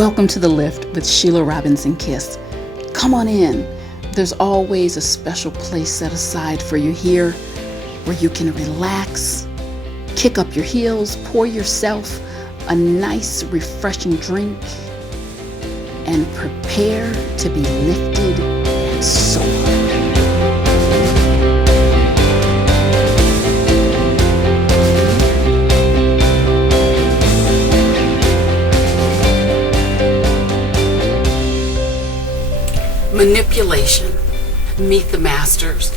Welcome to The Lift with Sheila Robinson-Kiss. Come on in. There's always a special place set aside for you here where you can relax, kick up your heels, pour yourself a nice, refreshing drink, and prepare to be lifted and soar. Manipulation. Meet the Masters.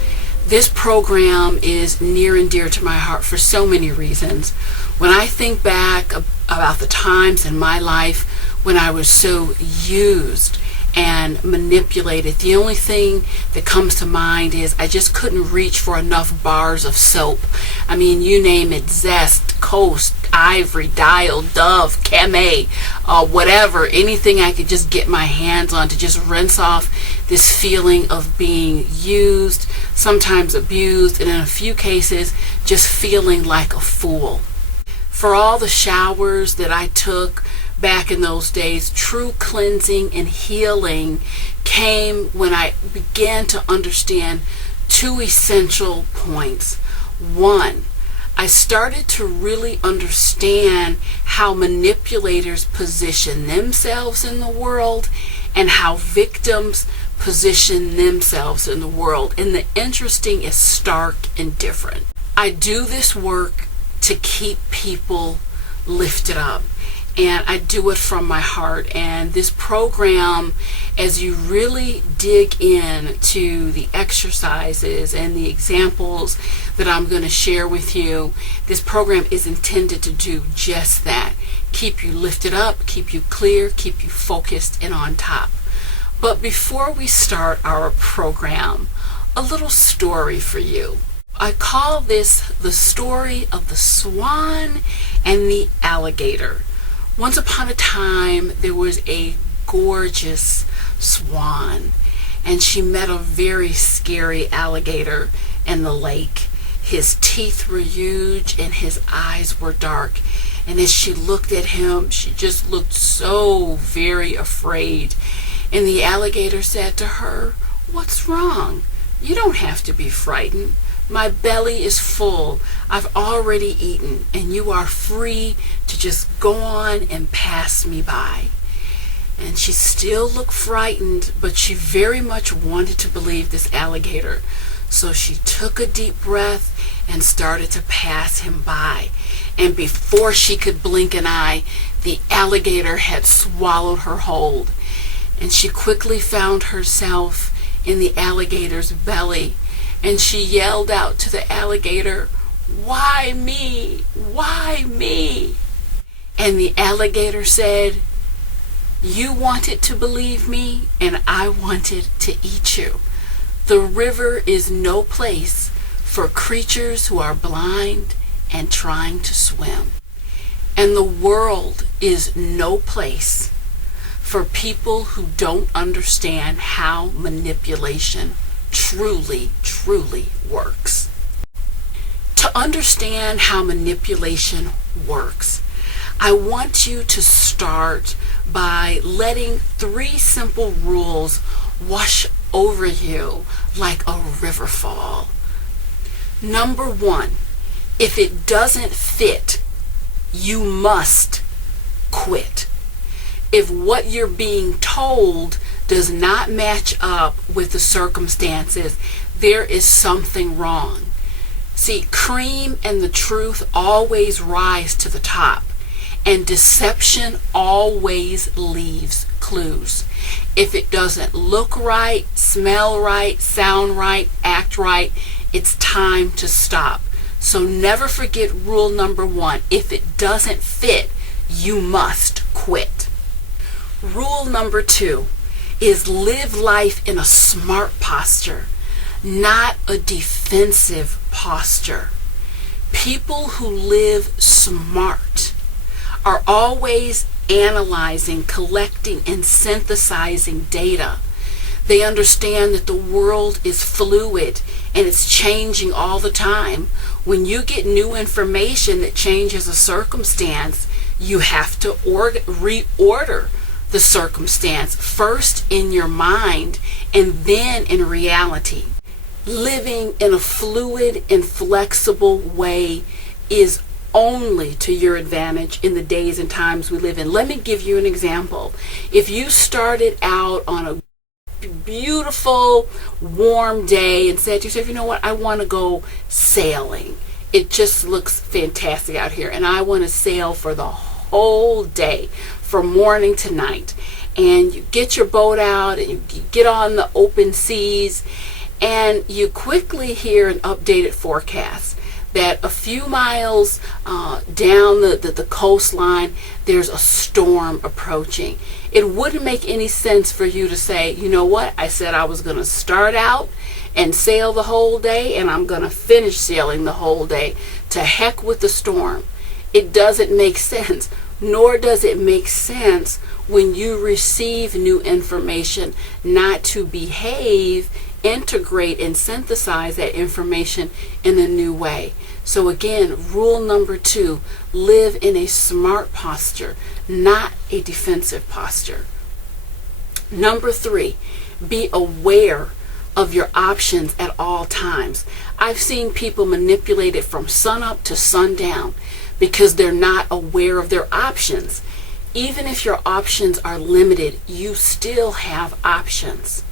This program is near and dear to my heart for so many reasons. When I think back about the times in my life when I was so used and manipulated, the only thing that comes to mind is I just couldn't reach for enough bars of soap. I mean, you name it, Zest, Coast, Ivory, Dial, Dove, Camay, whatever, anything I could just get my hands on to just rinse off this feeling of being used, sometimes abused, and in a few cases, just feeling like a fool. For all the showers that I took back in those days, true cleansing and healing came when I began to understand two essential points. One, I started to really understand how manipulators position themselves in the world and how victims position themselves in the world. And the interesting is stark and different. I do this work to keep people lifted up, and I do it from my heart. And this program, as you really dig in to the exercises and the examples that I'm going to share with you, this program is intended to do just that. Keep you lifted up, keep you clear, keep you focused and on top. But before we start our program, a little story for you. I call this the story of the swan and the alligator. Once upon a time, there was a gorgeous swan, and she met a very scary alligator in the lake. His teeth were huge and his eyes were dark. And as she looked at him, she just looked so very afraid. And the alligator said to her, "What's wrong? You don't have to be frightened. My belly is full. I've already eaten, and you are free to just go on and pass me by." And she still looked frightened, but she very much wanted to believe this alligator. So she took a deep breath and started to pass him by. And before she could blink an eye, the alligator had swallowed her hold. And she quickly found herself in the alligator's belly. And she yelled out to the alligator, "Why me? Why me?" And the alligator said, "You wanted to believe me, and I wanted to eat you. The river is no place for creatures who are blind and trying to swim. And the world is no place for people who don't understand how manipulation truly works." To understand how manipulation works, I want you to start by letting 3 simple rules wash over you like a river fall. Number 1, if it doesn't fit, you must quit. If what you're being told does not match up with the circumstances, there is something wrong. See, cream and the truth always rise to the top, and deception always leaves clues. If it doesn't look right, smell right, sound right, act right, it's time to stop. So never forget rule number 1. If it doesn't fit, you must quit. Rule number 2 is live life in a smart posture, not a defensive posture. People who live smart are always analyzing, collecting, and synthesizing data. They understand that the world is fluid and it's changing all the time. When you get new information that changes a circumstance, you have to reorder the circumstance, first in your mind and then in reality. Living in a fluid and flexible way is only to your advantage in the days and times we live in. Let me give you an example. If you started out on a beautiful warm day and said to yourself, you know what, I want to go sailing. It just looks fantastic out here and I want to sail for the whole day, from morning to night. And you get your boat out and you get on the open seas, and you quickly hear an updated forecast that a few miles down the coastline, there's a storm approaching. It wouldn't make any sense for you to say, you know what, I said I was going to start out and sail the whole day, and I'm going to finish sailing the whole day. To heck with the storm. It doesn't make sense, nor does it make sense when you receive new information not to behave, integrate, and synthesize that information in a new way. So again, rule number 2, live in a smart posture, not a defensive posture. Number 3, be aware of your options at all times. I've seen people manipulate it from sunup to sundown because they're not aware of their options. Even if your options are limited, you still have options.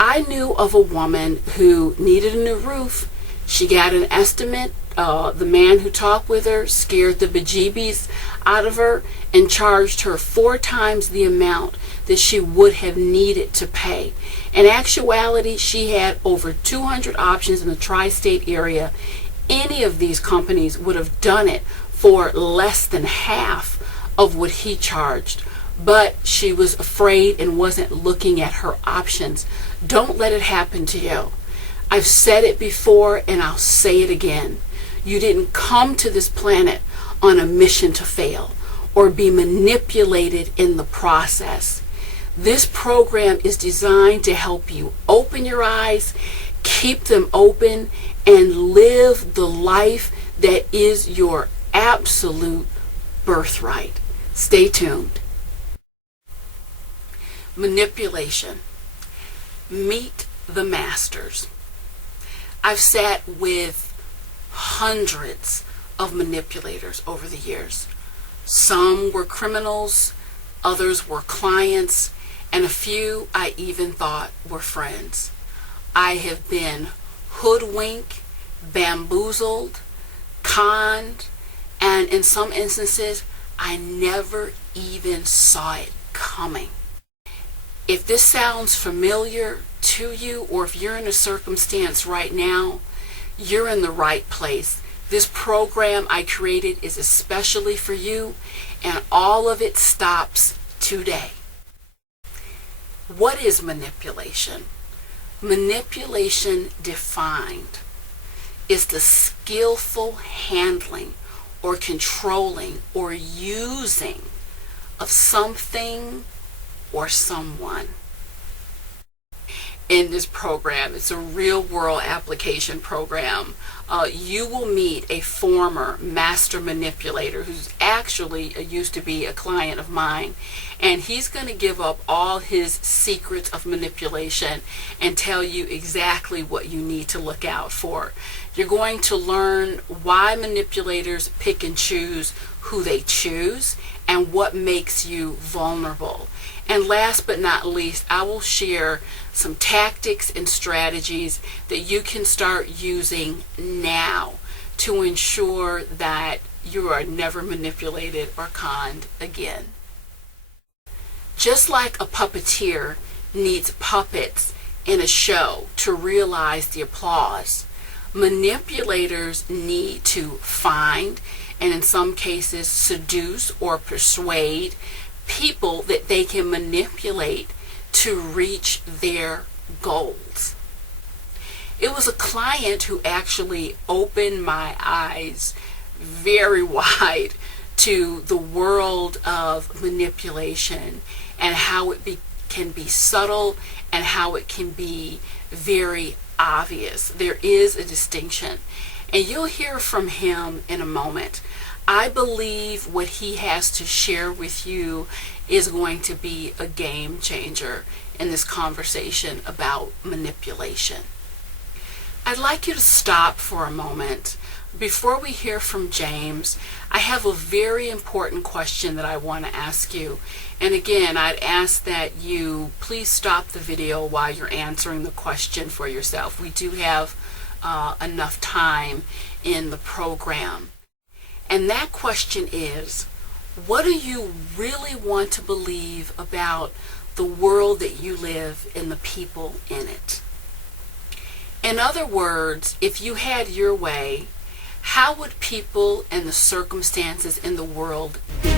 I knew of a woman who needed a new roof. She got an estimate. The man who talked with her scared the bejeebies out of her and charged her 4 times the amount that she would have needed to pay. In actuality, she had over 200 options in the tri-state area. Any of these companies would have done it for less than half of what he charged. But she was afraid and wasn't looking at her options. Don't let it happen to you. I've said it before and I'll say it again. You didn't come to this planet on a mission to fail or be manipulated in the process. This program is designed to help you open your eyes, keep them open, and live the life that is your absolute birthright. Stay tuned. Manipulation. Meet the masters. I've sat with hundreds of manipulators over the years. Some were criminals, others were clients, and a few I even thought were friends. I have been hoodwinked, bamboozled, conned, and in some instances, I never even saw it coming. If this sounds familiar to you, or if you're in a circumstance right now, you're in the right place. This program I created is especially for you, and all of it stops today. What is manipulation? Manipulation defined is the skillful handling or controlling or using of something or someone. In this program, it's a real world application program. You will meet a former master manipulator who's actually used to be a client of mine, and he's going to give up all his secrets of manipulation and tell you exactly what you need to look out for. You're going to learn why manipulators pick and choose who they choose and what makes you vulnerable. And last but not least, I will share some tactics and strategies that you can start using now to ensure that you are never manipulated or conned again. Just like a puppeteer needs puppets in a show to realize the applause, manipulators need to find, and in some cases seduce or persuade, people that they can manipulate to reach their goals. It was a client who actually opened my eyes very wide to the world of manipulation and how it can be subtle and how it can be very obvious. There is a distinction, and you'll hear from him in a moment. I believe what he has to share with you is going to be a game changer in this conversation about manipulation. I'd like you to stop for a moment. Before we hear from James, I have a very important question that I want to ask you. And again, I'd ask that you please stop the video while you're answering the question for yourself. We do have enough time in the program. And that question is, what do you really want to believe about the world that you live and the people in it? In other words, if you had your way, how would people and the circumstances in the world be?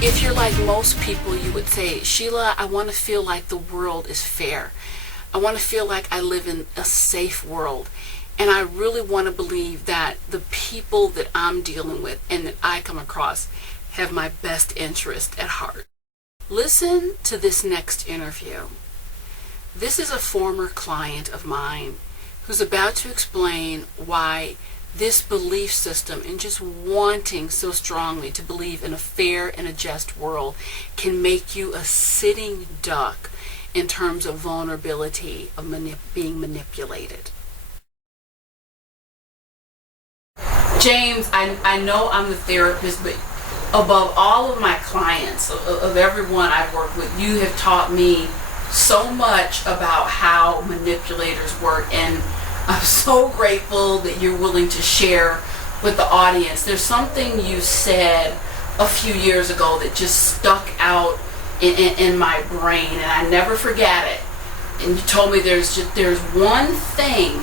If you're like most people, you would say, Sheila, I want to feel like the world is fair. I want to feel like I live in a safe world. And I really want to believe that the people that I'm dealing with and that I come across have my best interest at heart. Listen to this next interview. This is a former client of mine who's about to explain why this belief system and just wanting so strongly to believe in a fair and a just world can make you a sitting duck in terms of vulnerability of being manipulated. James, I know I'm the therapist, but above all of my clients, of everyone I've worked with, you have taught me so much about how manipulators work, and I'm so grateful that you're willing to share with the audience. There's something you said a few years ago that just stuck out in my brain, and I never forget it. And you told me there's one thing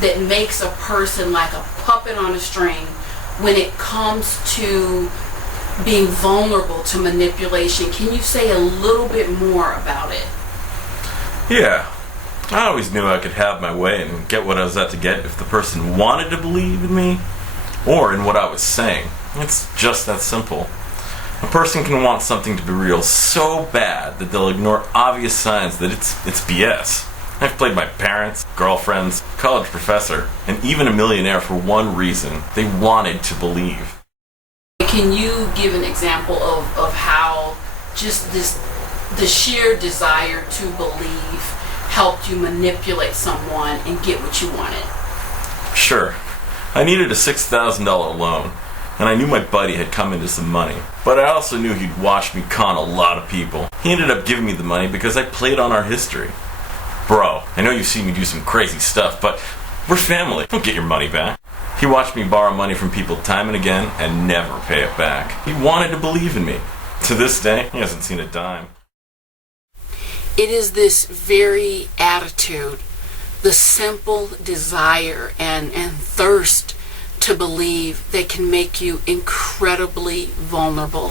that makes a person like a puppet on a string when it comes to being vulnerable to manipulation. Can you say a little bit more about it? Yeah. I always knew I could have my way and get what I was out to get if the person wanted to believe in me or in what I was saying. It's just that simple. A person can want something to be real so bad that they'll ignore obvious signs that it's BS. I've played my parents, girlfriends, college professor, and even a millionaire for one reason: they wanted to believe. Can you give an example of how just the sheer desire to believe helped you manipulate someone and get what you wanted? Sure. I needed a $6,000 loan, and I knew my buddy had come into some money. But I also knew he'd watched me con a lot of people. He ended up giving me the money because I played on our history. Bro, I know you've seen me do some crazy stuff, but we're family. Don't get your money back. He watched me borrow money from people time and again and never pay it back. He wanted to believe in me. To this day, he hasn't seen a dime. It is this very attitude, the simple desire and thirst to believe that can make you incredibly vulnerable.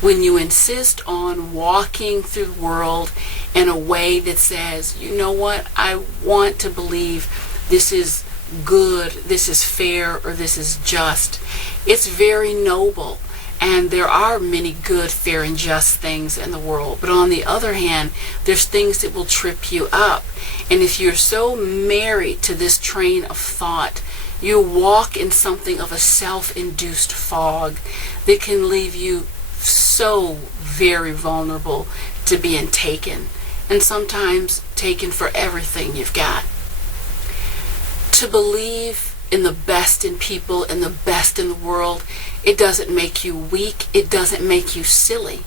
When you insist on walking through the world in a way that says, you know what, I want to believe this is good, this is fair, or this is just. It's very noble. And there are many good, fair, and just things in the world. But on the other hand, there's things that will trip you up. And if you're so married to this train of thought, you walk in something of a self-induced fog that can leave you so very vulnerable to being taken. And sometimes taken for everything you've got. To believe in the best in people and the best in the world, it doesn't make you weak. It doesn't make you silly.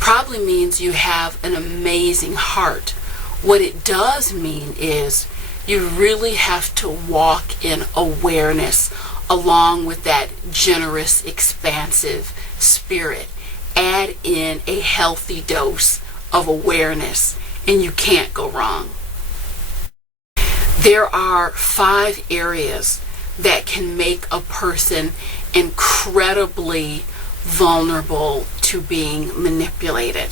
Probably means you have an amazing heart. What it does mean is you really have to walk in awareness along with that generous, expansive spirit. Add in a healthy dose of awareness, and you can't go wrong. There are 5 areas that can make a person incredibly vulnerable to being manipulated.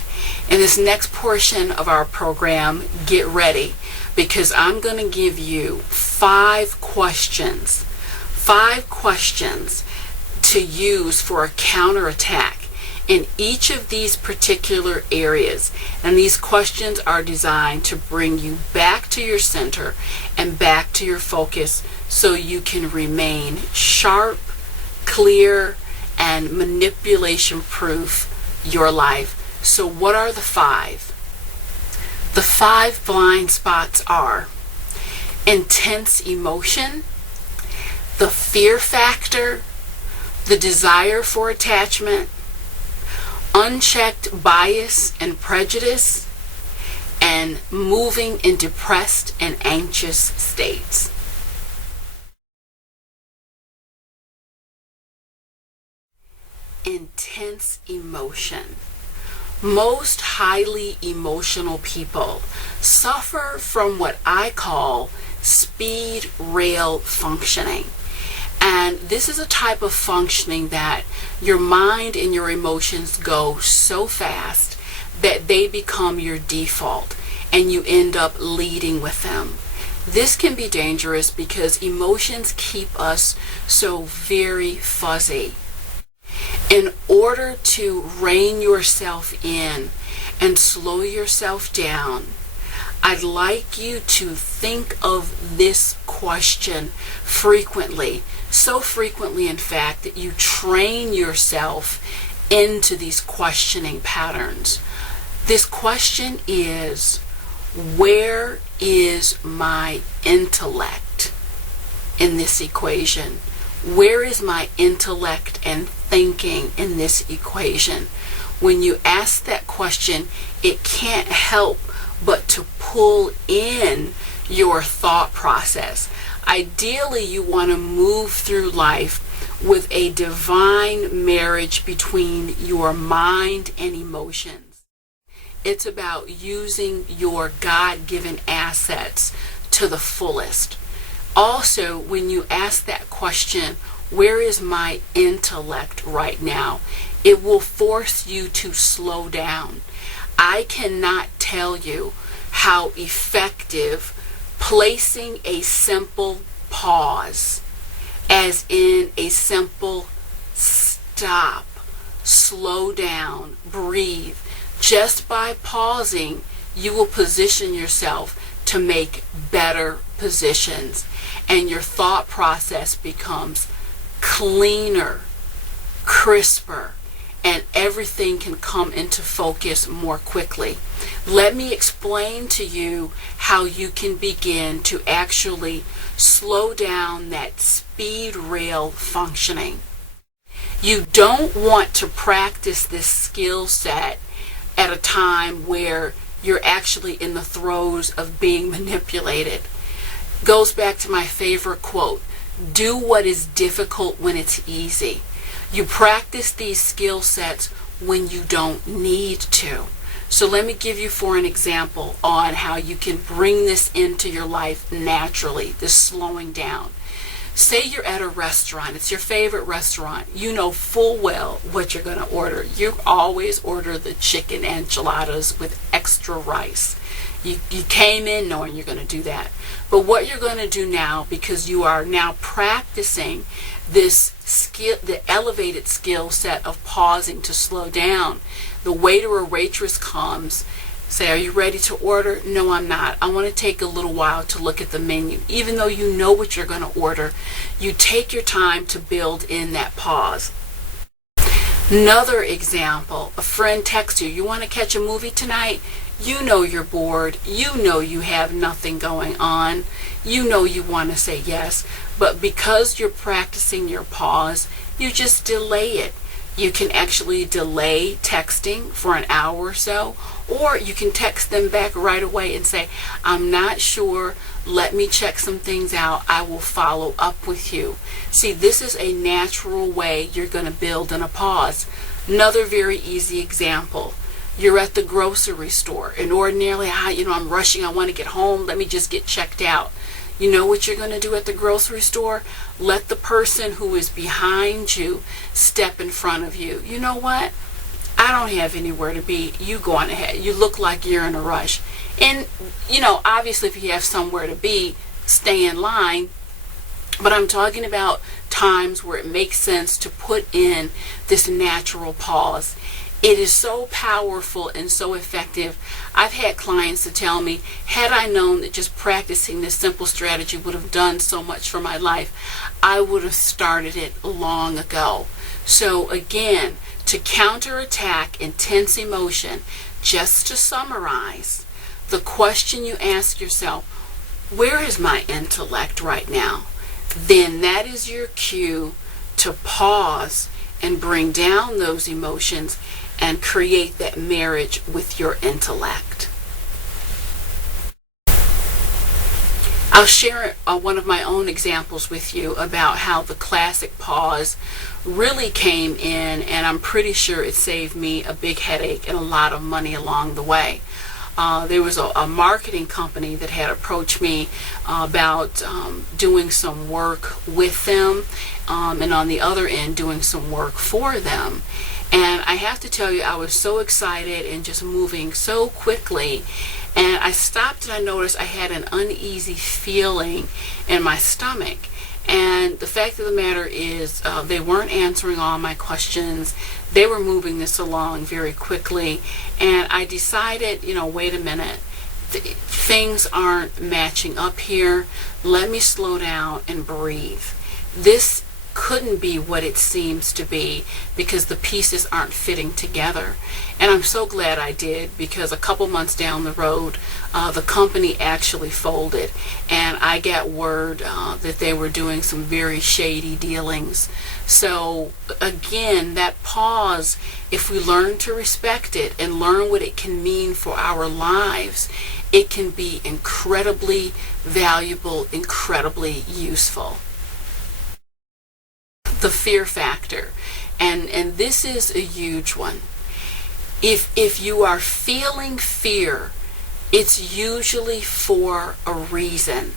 In this next portion of our program, get ready, because I'm going to give you 5 questions. 5 questions to use for a counterattack in each of these particular areas. And these questions are designed to bring you back to your center and back to your focus so you can remain sharp, clear, and manipulation-proof your life. So what are the 5? The 5 blind spots are intense emotion, the fear factor, the desire for attachment, unchecked bias and prejudice, and moving in depressed and anxious states. Intense emotion. Most highly emotional people suffer from what I call speed rail functioning. And this is a type of functioning that your mind and your emotions go so fast that they become your default and you end up leading with them. This can be dangerous because emotions keep us so very fuzzy. In order to rein yourself in and slow yourself down, I'd like you to think of this question frequently, so frequently in fact that you train yourself into these questioning patterns. This question is, where is my intellect in this equation? Where is my intellect and thinking in this equation? When you ask that question, it can't help but to pull in your thought process. Ideally, you want to move through life with a divine marriage between your mind and emotions. It's about using your God-given assets to the fullest. Also, when you ask that question, where is my intellect right now? It will force you to slow down. I cannot tell you how effective placing a simple pause, as in a simple stop, slow down, breathe. Just by pausing, you will position yourself to make better positions, and your thought process becomes cleaner, crisper, and everything can come into focus more quickly. Let me explain to you how you can begin to actually slow down that speed rail functioning. You don't want to practice this skill set at a time where you're actually in the throes of being manipulated. Goes back to my favorite quote, do what is difficult when it's easy. You practice these skill sets when you don't need to. So let me give you for an example on how you can bring this into your life naturally, this slowing down. Say you're at a restaurant, it's your favorite restaurant. You know full well what you're going to order. You always order the chicken enchiladas with extra rice. You came in knowing you're going to do that. But what you're going to do now, because you are now practicing this skill, the elevated skill set of pausing to slow down, the waiter or waitress comes, say, are you ready to order? No, I'm not. I want to take a little while to look at the menu. Even though you know what you're going to order, you take your time to build in that pause. Another example, a friend texts you, you want to catch a movie tonight? You know you're bored. You know you have nothing going on. You know you want to say yes. But because you're practicing your pause, you just delay it. You can actually delay texting for an hour or so, or you can text them back right away and say, I'm not sure, let me check some things out, I will follow up with you. See, this is a natural way you're going to build in a pause. Another very easy example, you're at the grocery store, and ordinarily, I'm rushing, I want to get home, let me just get checked out. You know what you're going to do at the grocery store? Let the person who is behind you step in front of you. You know what? I don't have anywhere to be. You go on ahead. You look like you're in a rush. And, obviously if you have somewhere to be, stay in line. But I'm talking about times where it makes sense to put in this natural pause. It is so powerful and so effective. I've had clients to tell me, had I known that just practicing this simple strategy would have done so much for my life, I would have started it long ago. So again, to counterattack intense emotion, just to summarize, the question you ask yourself, where is my intellect right now? Then that is your cue to pause and bring down those emotions and create that marriage with your intellect. I'll share one of my own examples with you about how the classic pause really came in, and I'm pretty sure it saved me a big headache and a lot of money along the way. There was a marketing company that had approached me about doing some work with them, and on the other end doing some work for them. And I have to tell you, I was so excited and just moving so quickly. And I stopped and I noticed I had an uneasy feeling in my stomach. And the fact of the matter is, they weren't answering all my questions. They were moving this along very quickly. And I decided, wait a minute, things aren't matching up here. Let me slow down and breathe. This couldn't be what it seems to be because the pieces aren't fitting together. And I'm so glad I did, because a couple months down the road, the company actually folded, and I got word that they were doing some very shady dealings. So again, that pause, if we learn to respect it and learn what it can mean for our lives, it can be incredibly valuable, incredibly useful. The fear factor, and this is a huge one. If you are feeling fear, it's usually for a reason.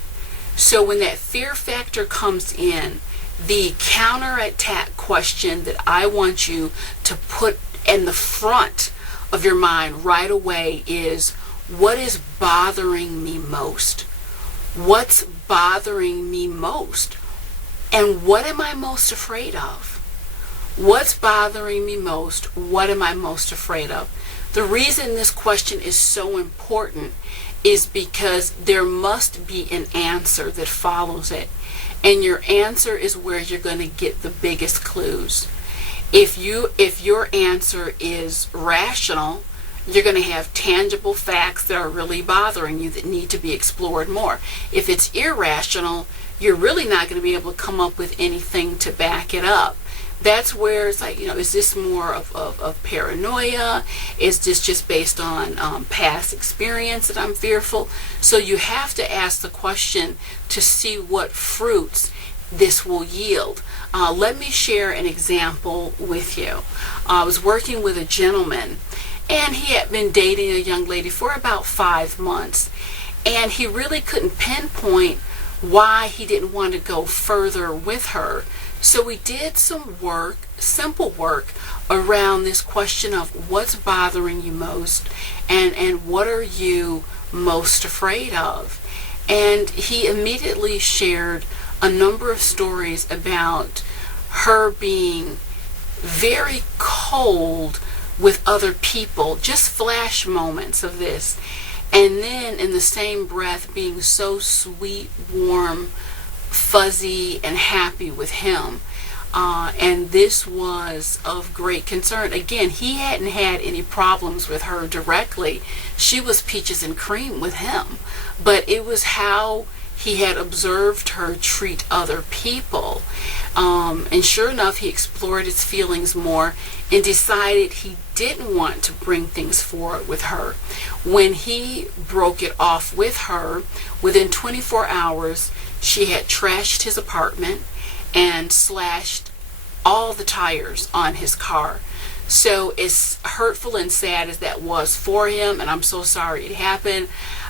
So when that fear factor comes in, the counterattack question that I want you to put in the front of your mind right away is, what is bothering me most? What's bothering me most? And what am I most afraid of? What's bothering me most? What am I most afraid of? The reason this question is so important is because there must be an answer that follows it. And your answer is where you're going to get the biggest clues. If your answer is rational, you're going to have tangible facts that are really bothering you that need to be explored more. If it's irrational, you're really not going to be able to come up with anything to back it up. That's where it's like, is this more of paranoia? Is this just based on past experience that I'm fearful? So you have to ask the question to see what fruits this will yield. Let me share an example with you. I was working with a gentleman, and he had been dating a young lady for about 5 months, and he really couldn't pinpoint why he didn't want to go further with her. So we did some work, simple work, around this question of what's bothering you most, and what are you most afraid of. And he immediately shared a number of stories about her being very cold with other people, just flash moments of this. And then in the same breath being so sweet, warm, fuzzy, and happy with him. And this was of great concern. Again, he hadn't had any problems with her directly. She was peaches and cream with him. But it was how he had observed her treat other people. And sure enough, he explored his feelings more and decided he didn't want to bring things forward with her. When he broke it off with her, within 24 hours, she had trashed his apartment and slashed all the tires on his car. So as hurtful and sad as that was for him, and I'm so sorry it happened,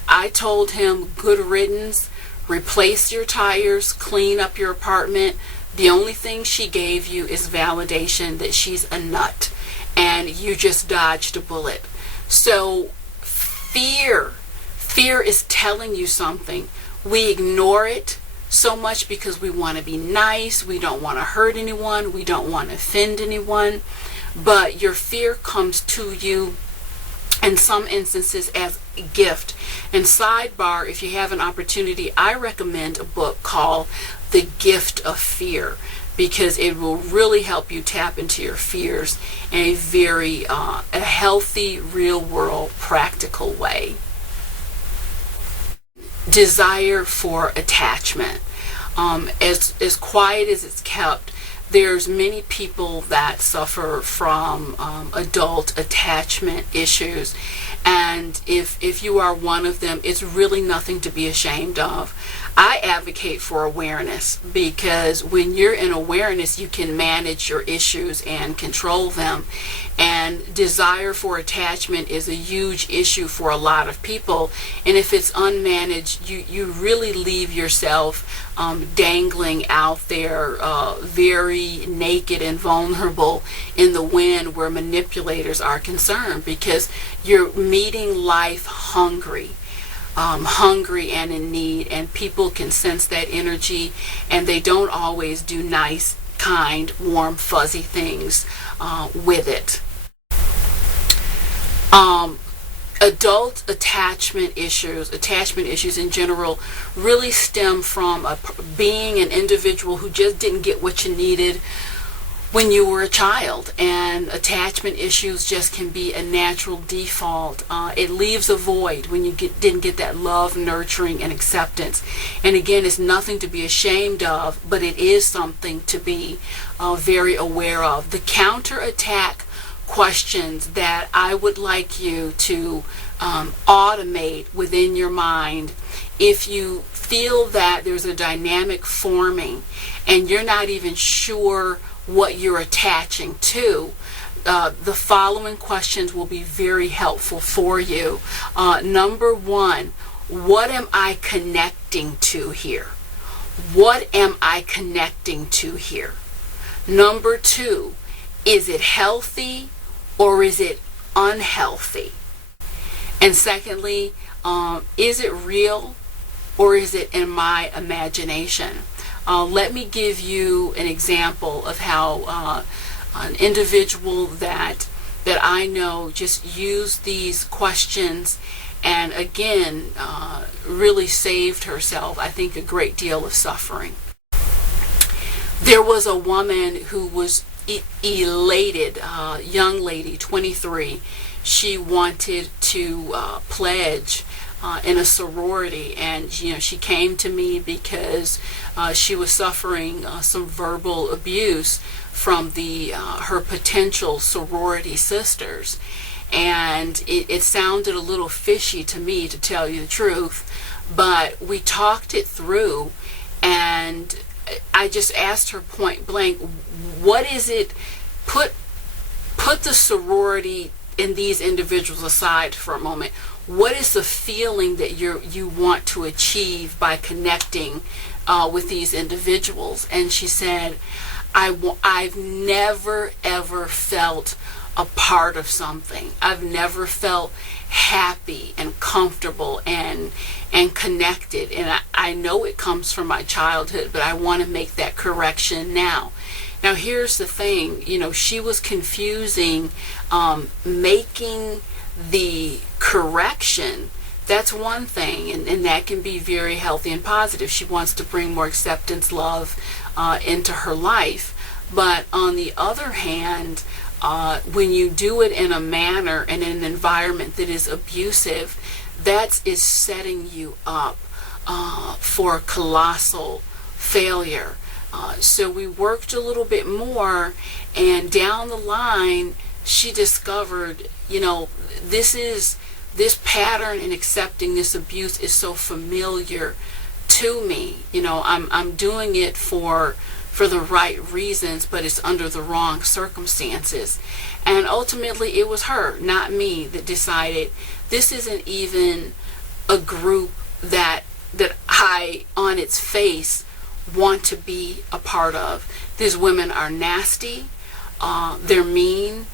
I told him, good riddance, replace your tires, clean up your apartment. The only thing she gave you is validation that she's a nut, and you just dodged a bullet. So fear is telling you something. We ignore it so much because we want to be nice, we don't want to hurt anyone, we don't want to offend anyone. but your fear comes to you in some instances as a gift. And sidebar, if you have an opportunity, I recommend a book called The Gift of Fear, because it will really help you tap into your fears in a very a healthy, real world, practical way. Desire for attachment. As quiet as it's kept, there's many people that suffer from adult attachment issues, and if you are one of them, it's really nothing to be ashamed of. I advocate for awareness, because when you're in awareness, you can manage your issues and control them. And desire for attachment is a huge issue for a lot of people. And if it's unmanaged, you really leave yourself dangling out there, very naked and vulnerable in the wind where manipulators are concerned, because you're meeting life hungry. Hungry and in need, and people can sense that energy, and they don't always do nice, kind, warm, fuzzy things with it. Adult attachment issues in general, really stem from being an individual who just didn't get what you needed when you were a child, and attachment issues just can be a natural default. It leaves a void when you didn't get that love, nurturing, and acceptance. And again, it's nothing to be ashamed of, but it is something to be very aware of. The counterattack questions that I would like you to automate within your mind, if you feel that there's a dynamic forming and you're not even sure what you're attaching to, the following questions will be very helpful for you. Number one, what am I connecting to here? What am I connecting to here? Number two, is it healthy or is it unhealthy? And secondly, is it real or is it in my imagination? Let me give you an example of how an individual that I know just used these questions and again really saved herself, I think, a great deal of suffering. There was a woman who was elated, young lady, 23. She wanted to pledge in a sorority, and she came to me because she was suffering some verbal abuse from her potential sorority sisters, and it sounded a little fishy to me, to tell you the truth, but we talked it through, and I just asked her point blank, what is it? Put the sorority and these individuals aside for a moment. What is the feeling that you want to achieve by connecting with these individuals? And she said, I've never ever felt a part of something. I've never felt happy and comfortable and connected. And I know it comes from my childhood, but I want to make that correction now. Now here's the thing, she was confusing making the correction. That's one thing, and that can be very healthy and positive. She wants to bring more acceptance, love into her life. But on the other hand, when you do it in a manner and in an environment that is abusive, that is setting you up for colossal failure. So we worked a little bit more, and down the line, she discovered, this pattern in accepting this abuse is so familiar to me. I'm doing it for the right reasons, but it's under the wrong circumstances. And ultimately, it was her, not me, that decided this isn't even a group that I, on its face, want to be a part of. These women are nasty, they're mean,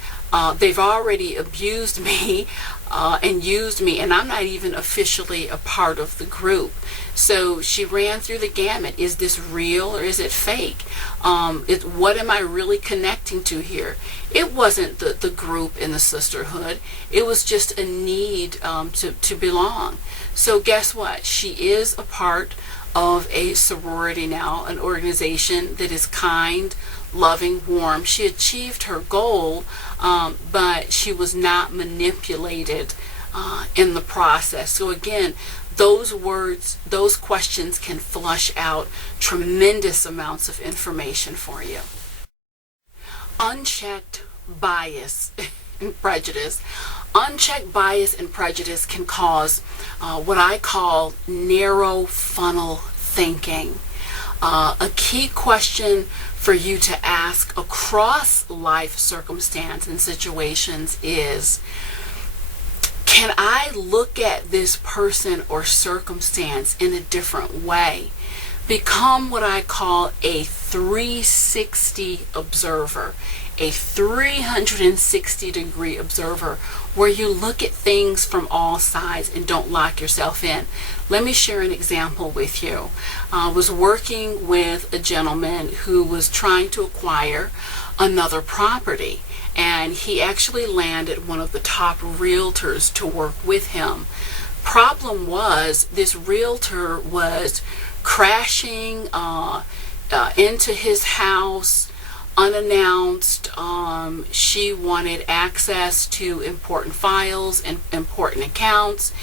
They've already abused me and used me, and I'm not even officially a part of the group. So she ran through the gamut. Is this real or is it fake? What am I really connecting to here? It wasn't the group in the sisterhood. It was just a need to belong. So guess what? She is a part of a sorority now, an organization that is kind, loving, warm. She achieved her goal, but she was not manipulated in the process. So again, those words, those questions can flush out tremendous amounts of information for you. Unchecked bias and prejudice. Unchecked bias and prejudice can cause what I call narrow funnel thinking. A key question for you to ask across life circumstance and situations is, can I look at this person or circumstance in a different way? Become what I call a 360 observer, a 360 degree observer, where you look at things from all sides and don't lock yourself in. Let me share an example with you. I was working with a gentleman who was trying to acquire another property, and he actually landed one of the top realtors to work with him. Problem was, this realtor was crashing into his house unannounced. She wanted access to important files and important accounts,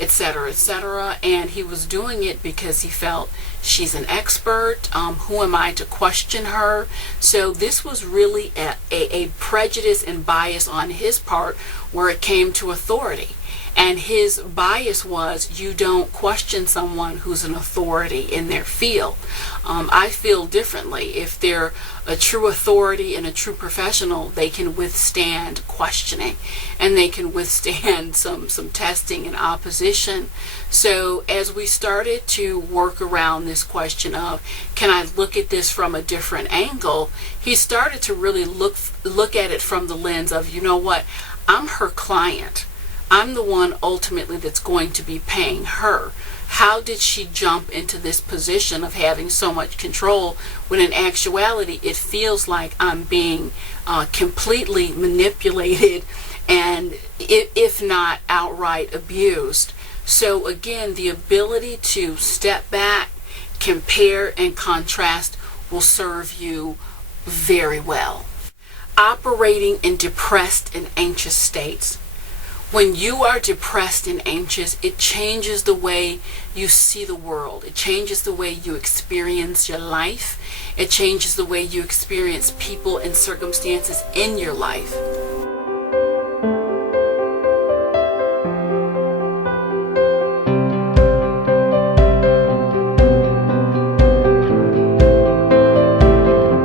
etc., and he was doing it because he felt she's an expert. Who am I to question her? So this was really a prejudice and bias on his part where it came to authority. And his bias was, you don't question someone who's an authority in their field. I feel differently. If they're a true authority and a true professional, they can withstand questioning and they can withstand some testing and opposition. So as we started to work around this question of, can I look at this from a different angle, he started to really look at it from the lens of, you know what, I'm her client. I'm the one ultimately that's going to be paying her. How did she jump into this position of having so much control when in actuality it feels like I'm being completely manipulated and if not outright abused? So again, the ability to step back, compare and contrast will serve you very well. Operating in depressed and anxious states. When you are depressed and anxious, it changes the way you see the world. It changes the way you experience your life. It changes the way you experience people and circumstances in your life.